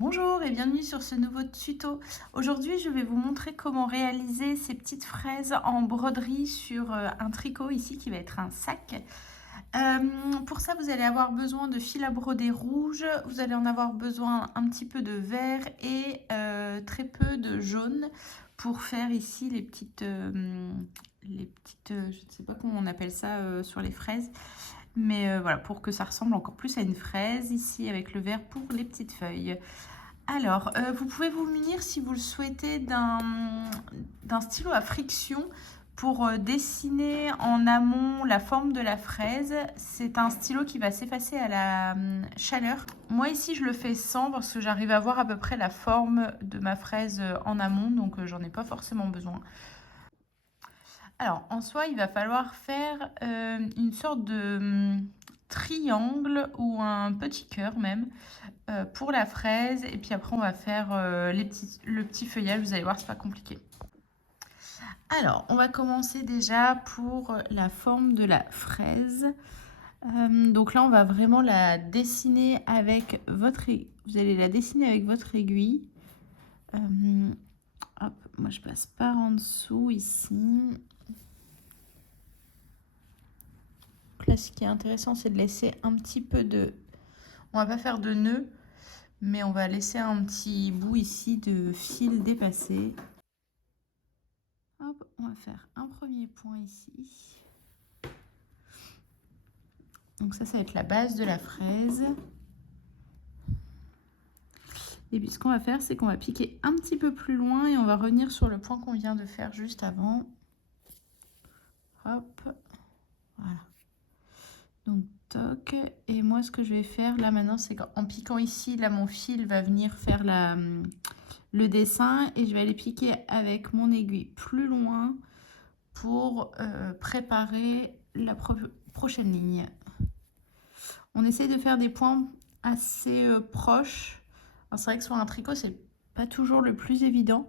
Bonjour et bienvenue sur ce nouveau tuto. Aujourd'hui, je vais vous montrer comment réaliser ces petites fraises en broderie sur un tricot ici qui va être un sac. Pour ça, vous allez avoir besoin de fil à broder rouge, vous allez en avoir besoin un petit peu de vert et très peu de jaune pour faire ici je ne sais pas comment on appelle ça sur les fraises. Mais voilà, pour que ça ressemble encore plus à une fraise, ici avec le vert pour les petites feuilles. Alors, vous pouvez vous munir, si vous le souhaitez, d'un stylo à friction pour dessiner en amont la forme de la fraise. C'est un stylo qui va s'effacer à la chaleur. Moi ici, je le fais sans parce que j'arrive à voir à peu près la forme de ma fraise en amont, donc j'en ai pas forcément besoin. Alors, en soi, il va falloir faire une sorte de triangle ou un petit cœur même pour la fraise. Et puis après, on va faire le petit feuillage. Vous allez voir, c'est pas compliqué. Alors, on va commencer déjà pour la forme de la fraise. Donc là, on va vraiment la dessiner avec votre... Vous allez la dessiner avec votre aiguille. Hop, moi, je passe par en dessous ici. Donc là, ce qui est intéressant, c'est de laisser un petit peu de... On va pas faire de nœud, mais on va laisser un petit bout ici de fil dépassé. Hop, on va faire un premier point ici. Donc ça va être la base de la fraise. Et puis ce qu'on va faire, c'est qu'on va piquer un petit peu plus loin et on va revenir sur le point qu'on vient de faire juste avant. Hop, voilà. Donc toc. Et moi, ce que je vais faire là maintenant, c'est qu'en piquant ici, là mon fil va venir faire le dessin et je vais aller piquer avec mon aiguille plus loin pour préparer la prochaine ligne. On essaie de faire des points assez proches. C'est vrai que sur un tricot, c'est pas toujours le plus évident,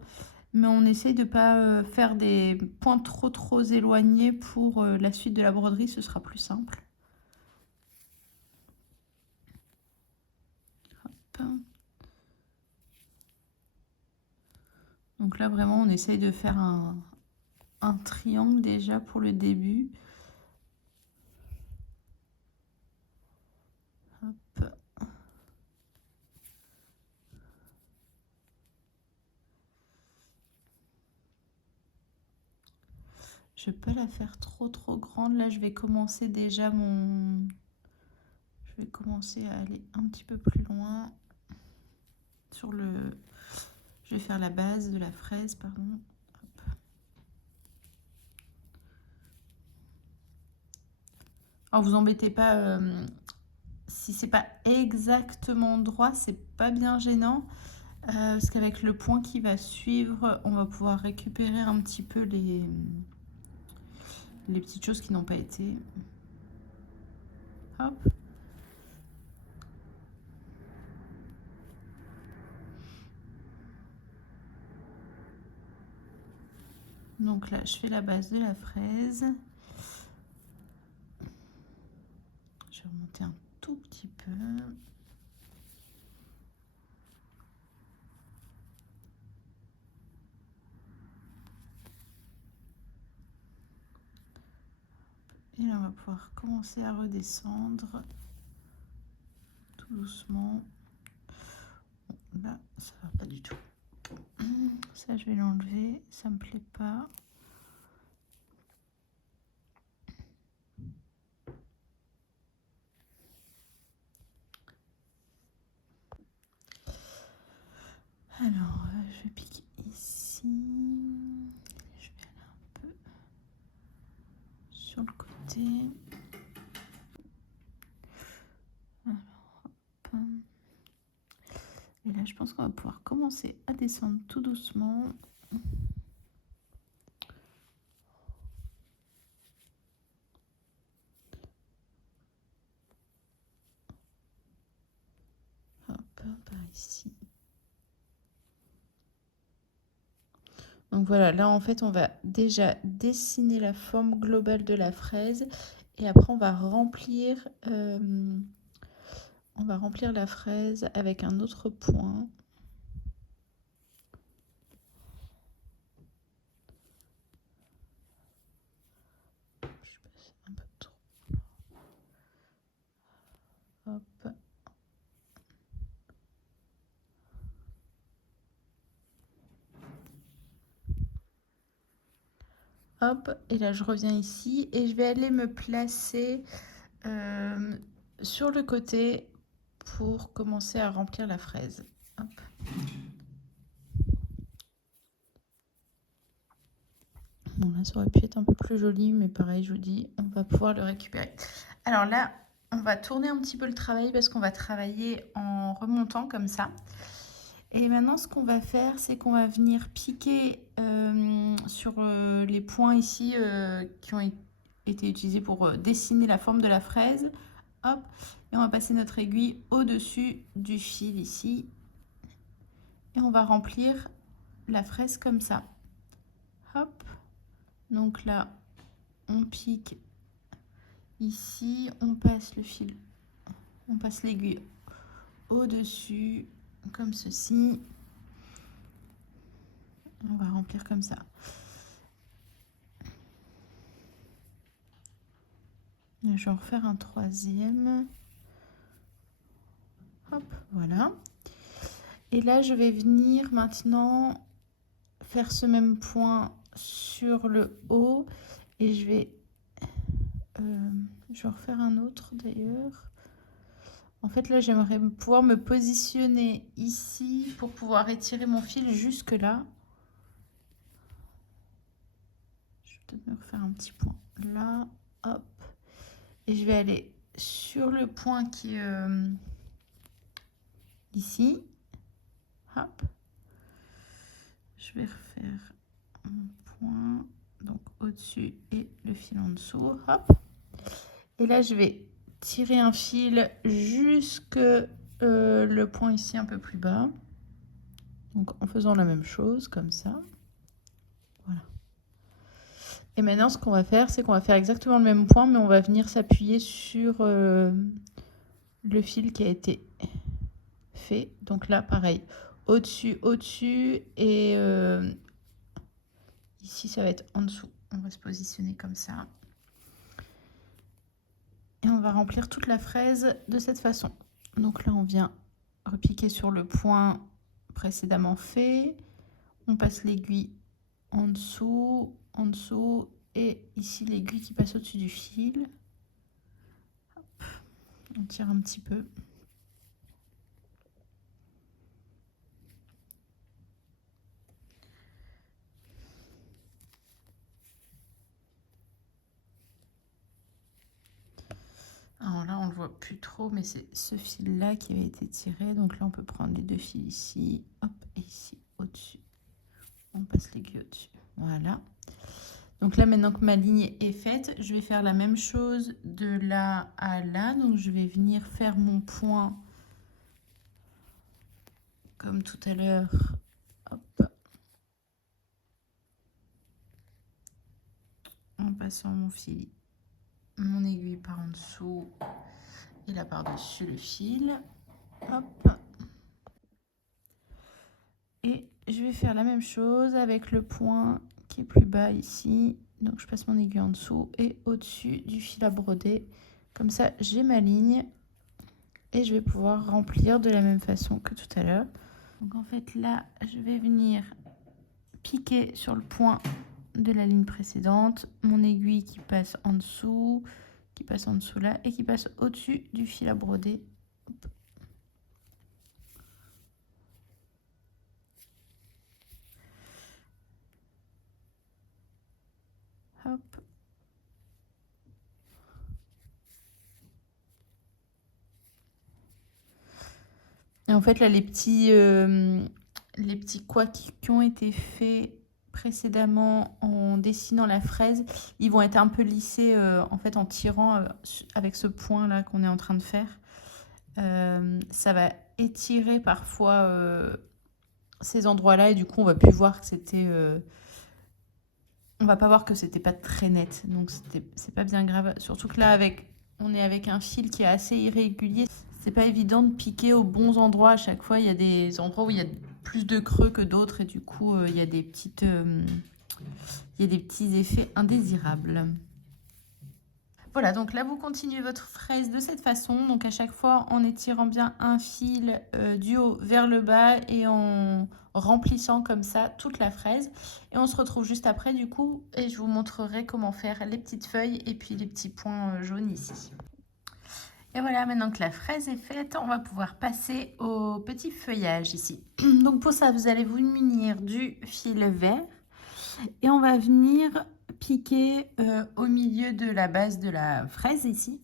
mais on essaie de pas faire des points trop éloignés pour la suite de la broderie, ce sera plus simple. Hop. Donc là, vraiment, on essaye de faire un triangle déjà pour le début. Hop. Je ne vais pas la faire trop grande. Là, je vais commencer déjà Je vais commencer à aller un petit peu plus loin sur le... Je vais faire la base de la fraise, pardon. Hop. Alors, vous embêtez pas, si c'est pas exactement droit, c'est pas bien gênant. Parce qu'avec le point qui va suivre, on va pouvoir récupérer un petit peu les petites choses qui n'ont pas été. Hop. Donc là, je fais la base de la fraise. Je vais remonter un tout petit peu. Et là, on va pouvoir commencer à redescendre tout doucement. Bon, là, ça va pas du tout. Ça, je vais l'enlever. Ça me plaît pas. Alors, je vais piquer ici. Je vais aller un peu sur le côté. Alors, hop. Et là, je pense qu'on va pouvoir commencer à descendre tout doucement. Hop, par ici. Donc voilà, là en fait on va déjà dessiner la forme globale de la fraise et après on va remplir on va remplir la fraise avec un autre point. Je passe un peu trop. Hop. Hop, et là je reviens ici et je vais aller me placer sur le côté pour commencer à remplir la fraise. Hop. Bon, là ça aurait pu être un peu plus joli, mais pareil, je vous dis, on va pouvoir le récupérer. Alors là, on va tourner un petit peu le travail parce qu'on va travailler en remontant comme ça. Et maintenant, ce qu'on va faire, c'est qu'on va venir piquer sur les points ici qui ont été utilisés pour dessiner la forme de la fraise. Hop, et on va passer notre aiguille au-dessus du fil ici. Et on va remplir la fraise comme ça. Hop, donc là, on pique ici, on passe le fil, on passe l'aiguille au-dessus, comme ceci. On va remplir comme ça. Et je vais en refaire un troisième. Hop, voilà. Et là, je vais venir maintenant faire ce même point sur le haut. Et je vais refaire un autre d'ailleurs. En fait, là, j'aimerais pouvoir me positionner ici pour pouvoir étirer mon fil jusque là. Je vais peut-être me refaire un petit point là. Hop. Et je vais aller sur le point qui est ici. Hop. Je vais refaire un point, donc au-dessus et le fil en dessous. Hop. Et là, je vais tirer un fil jusque le point ici un peu plus bas. Donc en faisant la même chose, comme ça. Voilà. Et maintenant, ce qu'on va faire, c'est qu'on va faire exactement le même point, mais on va venir s'appuyer sur le fil qui a été fait. Donc là, pareil, au-dessus, au-dessus, et ici, ça va être en dessous. On va se positionner comme ça. Et on va remplir toute la fraise de cette façon. Donc là, on vient repiquer sur le point précédemment fait. On passe l'aiguille en dessous, et ici l'aiguille qui passe au-dessus du fil. Hop. On tire un petit peu. Alors là, on ne le voit plus trop, mais c'est ce fil-là qui avait été tiré. Donc là, on peut prendre les deux fils ici, hop, et ici, au-dessus. On passe l'aiguille au-dessus. Voilà. Donc là, maintenant que ma ligne est faite, je vais faire la même chose de là à là. Donc je vais venir faire mon point comme tout à l'heure. Hop. En passant mon fil, mon aiguille par en dessous et là par-dessus le fil. Hop. Et je vais faire la même chose avec le point qui est plus bas ici. Donc je passe mon aiguille en dessous et au-dessus du fil à broder. Comme ça, j'ai ma ligne et je vais pouvoir remplir de la même façon que tout à l'heure. Donc en fait là, je vais venir piquer sur le point de la ligne précédente, mon aiguille qui passe en dessous là et qui passe au-dessus du fil à broder. Hop. Hop. Et en fait là les petits quoi qui ont été faits précédemment en dessinant la fraise, ils vont être un peu lissés en fait en tirant avec ce point là qu'on est en train de faire. Ça va étirer parfois ces endroits là et du coup on va plus voir que c'était on va pas voir que c'était pas très net, donc c'est pas bien grave, surtout que là on est avec un fil qui est assez irrégulier. c'est pas évident de piquer aux bons endroits à chaque fois. Il y a des endroits où il y a plus de creux que d'autres et du coup, il y a des petits effets indésirables. Voilà, donc là, vous continuez votre fraise de cette façon. Donc à chaque fois, en étirant bien un fil du haut vers le bas et en remplissant comme ça toute la fraise. Et on se retrouve juste après du coup et je vous montrerai comment faire les petites feuilles et puis les petits points jaunes ici. Et voilà, maintenant que la fraise est faite, on va pouvoir passer au petit feuillage ici. Donc pour ça, vous allez vous munir du fil vert et on va venir piquer au milieu de la base de la fraise ici.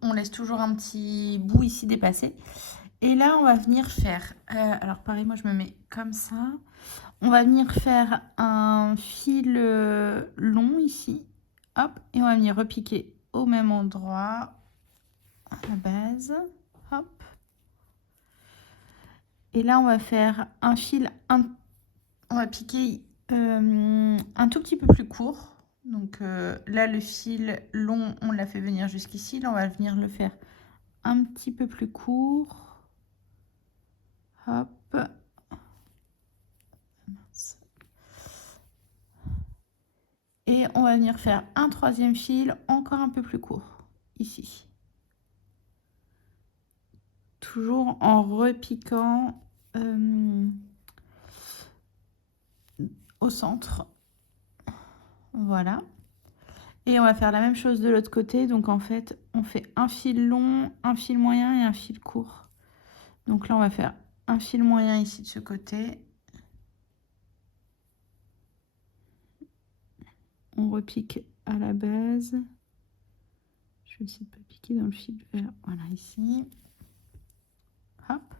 On laisse toujours un petit bout ici dépasser. Et là, on va venir faire, alors pareil, moi je me mets comme ça. On va venir faire un fil long ici. Hop, et on va venir repiquer au même endroit à la base. Hop. Et là, on va faire un fil, on va piquer un tout petit peu plus court. Donc là, le fil long, on l'a fait venir jusqu'ici. Là, on va venir le faire un petit peu plus court. Hop. Et on va venir faire un troisième fil encore un peu plus court, ici. Toujours en repiquant au centre. Voilà. Et on va faire la même chose de l'autre côté. Donc en fait, on fait un fil long, un fil moyen et un fil court. Donc là, on va faire un fil moyen ici de ce côté. On repique à la base. Je vais essayer de ne pas piquer dans le fil vert. Voilà, ici. Hop.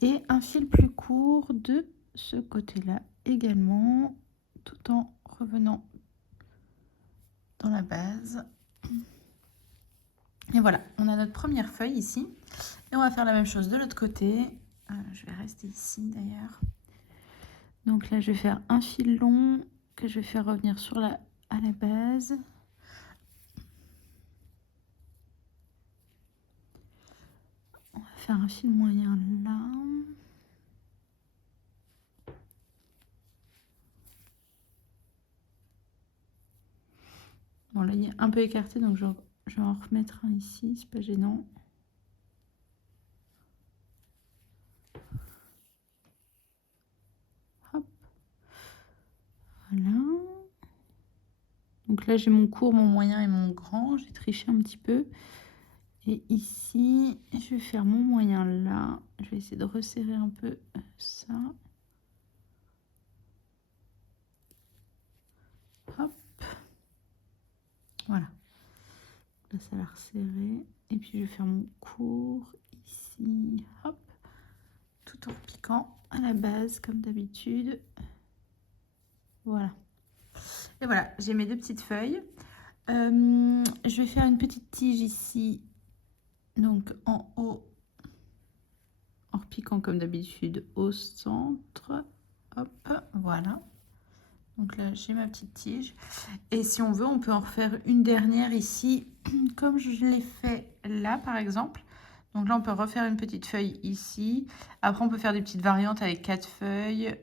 Et un fil plus court de ce côté-là également, tout en revenant dans la base. Et voilà, on a notre première feuille ici. Et on va faire la même chose de l'autre côté. Je vais rester ici d'ailleurs. Donc là, je vais faire un fil long que je vais faire revenir à la base. On va faire un fil moyen là. Bon, là, il est un peu écarté, donc je vais en remettre un ici, c'est pas gênant. Hop. Voilà. Donc là, j'ai mon court, mon moyen et mon grand. J'ai triché un petit peu. Et ici, je vais faire mon moyen là. Je vais essayer de resserrer un peu ça. Hop. Voilà. Là, ça va resserrer. Et puis, je vais faire mon court ici. Hop. Tout en piquant à la base, comme d'habitude. Voilà. Et voilà, j'ai mes deux petites feuilles. Je vais faire une petite tige ici. Donc, en haut. En repiquant comme d'habitude au centre. Hop, voilà. Donc là, j'ai ma petite tige. Et si on veut, on peut en refaire une dernière ici, comme je l'ai fait là, par exemple. Donc là, on peut refaire une petite feuille ici. Après, on peut faire des petites variantes avec 4 feuilles,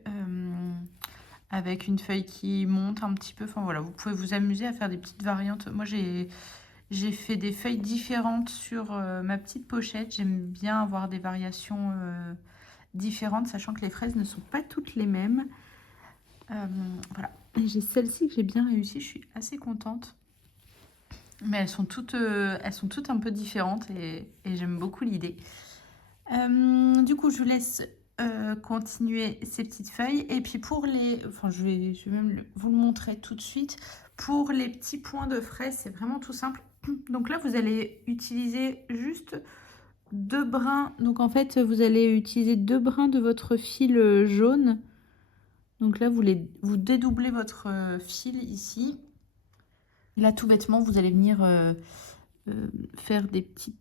avec une feuille qui monte un petit peu. Enfin, voilà, vous pouvez vous amuser à faire des petites variantes. Moi, j'ai fait des feuilles différentes sur ma petite pochette. J'aime bien avoir des variations différentes, sachant que les fraises ne sont pas toutes les mêmes. Voilà. Et j'ai celle-ci que j'ai bien réussi, je suis assez contente. Mais elles sont toutes un peu différentes et j'aime beaucoup l'idée. Du coup, je vous laisse continuer ces petites feuilles. Et puis pour les... Enfin, je vais même vous le montrer tout de suite. Pour les petits points de fraises, c'est vraiment tout simple. Donc là, vous allez utiliser juste 2 brins. Donc en fait, vous allez utiliser 2 brins de votre fil jaune. Donc là, vous dédoublez votre fil ici. Là, tout bêtement, vous allez venir faire des petits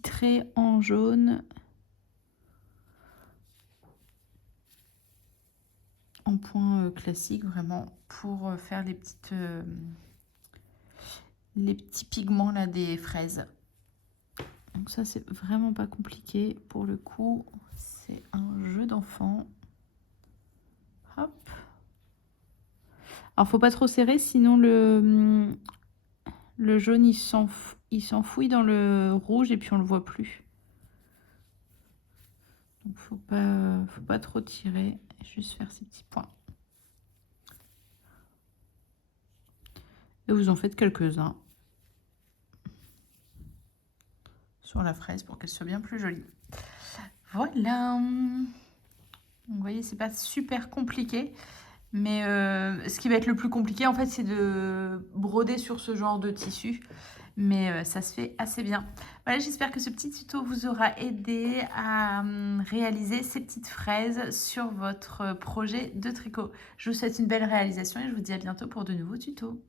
traits en jaune en point classique, vraiment, pour faire les petits pigments là des fraises. Donc ça, c'est vraiment pas compliqué. Pour le coup, c'est un jeu d'enfant. Hop. Alors, faut pas trop serrer, sinon le jaune, il s'enfouit dans le rouge et puis on le voit plus. Donc, faut pas trop tirer. Juste faire ces petits points. Et vous en faites quelques-uns sur la fraise pour qu'elle soit bien plus jolie. Voilà. Vous voyez, c'est pas super compliqué. Mais ce qui va être le plus compliqué, en fait, c'est de broder sur ce genre de tissu. Mais ça se fait assez bien. Voilà, j'espère que ce petit tuto vous aura aidé à réaliser ces petites fraises sur votre projet de tricot. Je vous souhaite une belle réalisation et je vous dis à bientôt pour de nouveaux tutos.